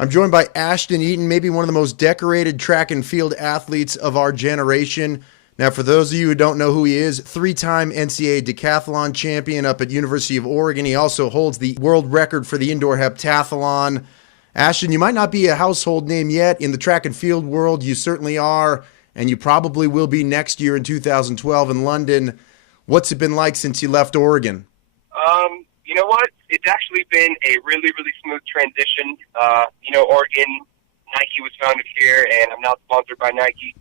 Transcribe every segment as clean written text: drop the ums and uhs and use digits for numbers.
I'm joined by Ashton Eaton, maybe one of the most decorated track and field athletes of our generation. Now, for those of you who don't know who he is, three-time NCAA Decathlon champion up at University of Oregon. He also holds the world record for the indoor heptathlon. Ashton, you might not be a household name yet in the track and field world. You certainly are, and you probably will be next year in 2012 in London. What's it been like since you left Oregon? You know what? It's actually been a really, really smooth transition. Oregon, Nike was founded here, and I'm now sponsored by Nike.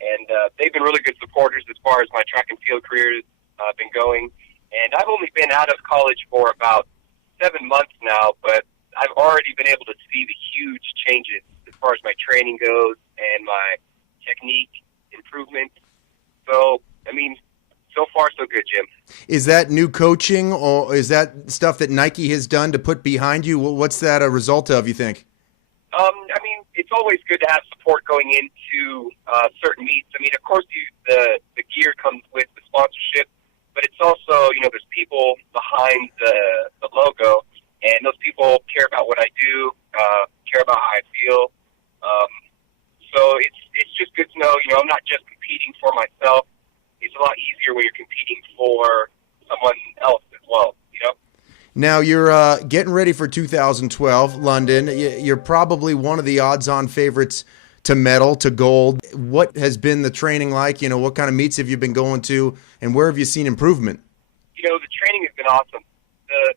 And they've been really good supporters as far as my track and field career has been going. And I've only been out of college for about 7 months now, but I've already been able to see the huge changes as far as my training goes and my technique improvement. So, so far so good, Jim. Is that new coaching, or is that stuff that Nike has done to put behind you? What's that a result of, you think? It's always good to have support going into certain meets. Of course, the gear comes with the sponsorship, but it's also, there's people behind the logo, and those people care about what I do, care about how I feel. So it's just good to know, I'm not just competing for myself. It's a lot easier when you're competing for someone else as well, Now, you're getting ready for 2012, London. You're probably one of the odds-on favorites to medal, to gold. What has been the training like? What kind of meets have you been going to, and where have you seen improvement? The training has been awesome.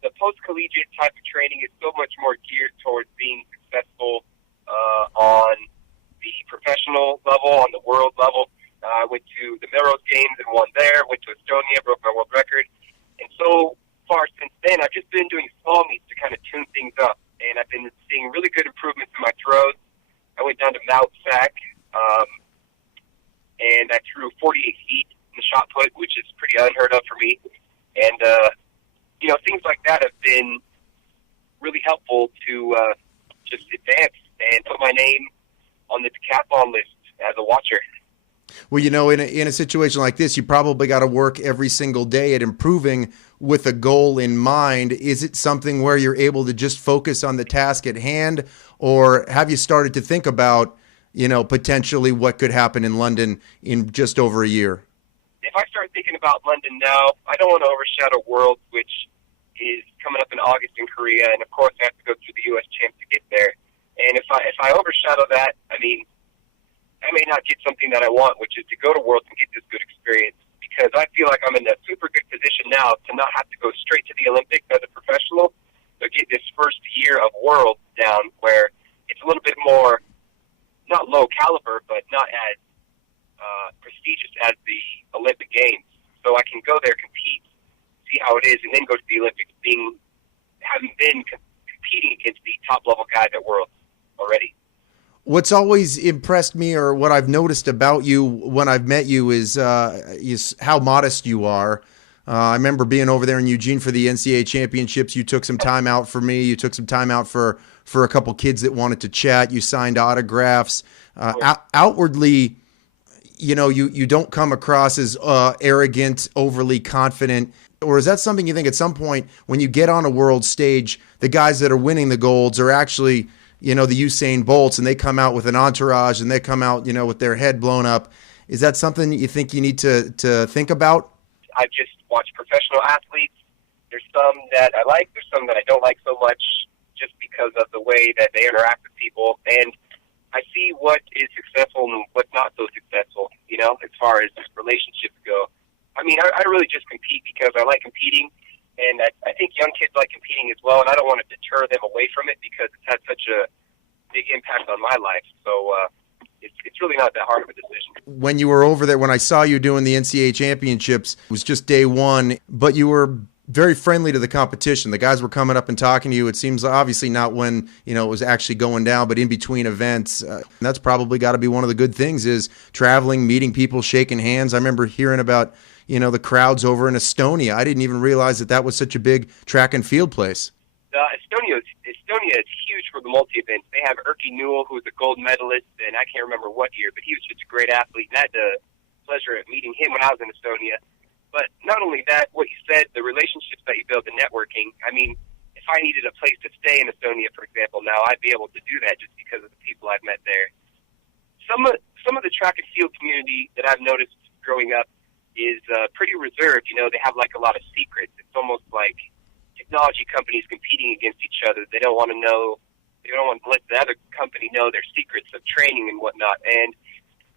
The post-collegiate type of training is so much more geared towards being successful on the professional level, on the world level. I went to the Melrose Games and won there, went to Estonia, broke my world record. And so far since then, I've just been doing small meets to kind of tune things up. And I've been seeing really good improvements in my throws. I went down to Mount Sac, and I threw 48 feet in the shot put, which is pretty unheard of for me. And, things like that have been really helpful to just advance and put my name on the Decathlon list as a watcher. Well, in a situation like this, you probably got to work every single day at improving with a goal in mind. Is it something where you're able to just focus on the task at hand, or have you started to think about, potentially what could happen in London in just over a year? If I start thinking about London now, I don't want to overshadow Worlds, which is coming up in August in Korea, and of course I have to go through the U.S. champ to get there. And if I overshadow that, I may not get something that I want, which is to go to Worlds and get this good experience, because I feel like I'm in a super good position now to not have to go straight to the Olympics as a professional, but get this first year of Worlds down where it's a little bit more, not low caliber, but not as prestigious as the Olympic Games. So I can go there, compete, see how it is, and then go to the Olympics, having been competing against the top-level guys at Worlds already. What's always impressed me, or what I've noticed about you when I've met you, is how modest you are. I remember being over there in Eugene for the NCAA championships. You took some time out for me. You took some time out for a couple kids that wanted to chat. You signed autographs. Outwardly, you don't come across as arrogant, overly confident. Or is that something you think at some point when you get on a world stage, the guys that are winning the golds are actually, the Usain Bolts, and they come out with an entourage and they come out, with their head blown up? Is that something that you think you need to think about? I've just watched professional athletes. There's some that I like. There's some that I don't like so much just because of the way that they interact with people. And I see what is successful and what's not so successful, as far as relationships go. I really just compete because I like competing. And I think young kids like competing as well, and I don't want to deter them away from it because it's had such a big impact on my life. So it's really not that hard of a decision. When you were over there, when I saw you doing the NCAA championships, it was just day one, but you were very friendly to the competition. The guys were coming up and talking to you. It seems obviously not when, it was actually going down, but in between events. That's probably got to be one of the good things, is traveling, meeting people, shaking hands. I remember hearing about the crowds over in Estonia. I didn't even realize that was such a big track and field place. Estonia is huge for the multi-events. They have Erkki Newell, who's a gold medalist, and I can't remember what year, but he was just a great athlete, and I had the pleasure of meeting him when I was in Estonia. But not only that, what you said, the relationships that you build, the networking. If I needed a place to stay in Estonia, for example, now I'd be able to do that just because of the people I've met there. Some of the track and field community that I've noticed growing up is pretty reserved. They have like a lot of secrets. It's almost like technology companies competing against each other. They don't want to know. They don't want to let the other company know their secrets of training and whatnot. And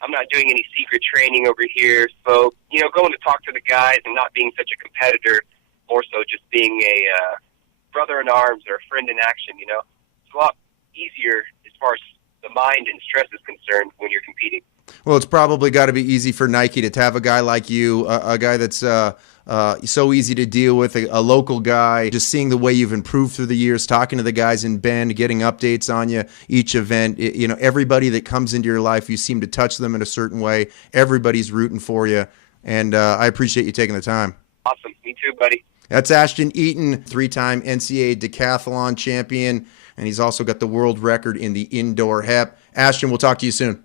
I'm not doing any secret training over here. So, going to talk to the guys and not being such a competitor, more so just being a brother in arms or a friend in action, It's a lot easier as far as the mind and stress is concerned when you're competing. Well, it's probably got to be easy for Nike to have a guy like you, a guy that's so easy to deal with, a local guy, just seeing the way you've improved through the years, talking to the guys in Bend, getting updates on you each event. Everybody that comes into your life, you seem to touch them in a certain way. Everybody's rooting for you, and I appreciate you taking the time. Awesome. Me too, buddy. That's Ashton Eaton, 3-time NCAA decathlon champion, and he's also got the world record in the indoor HEP. Ashton, we'll talk to you soon.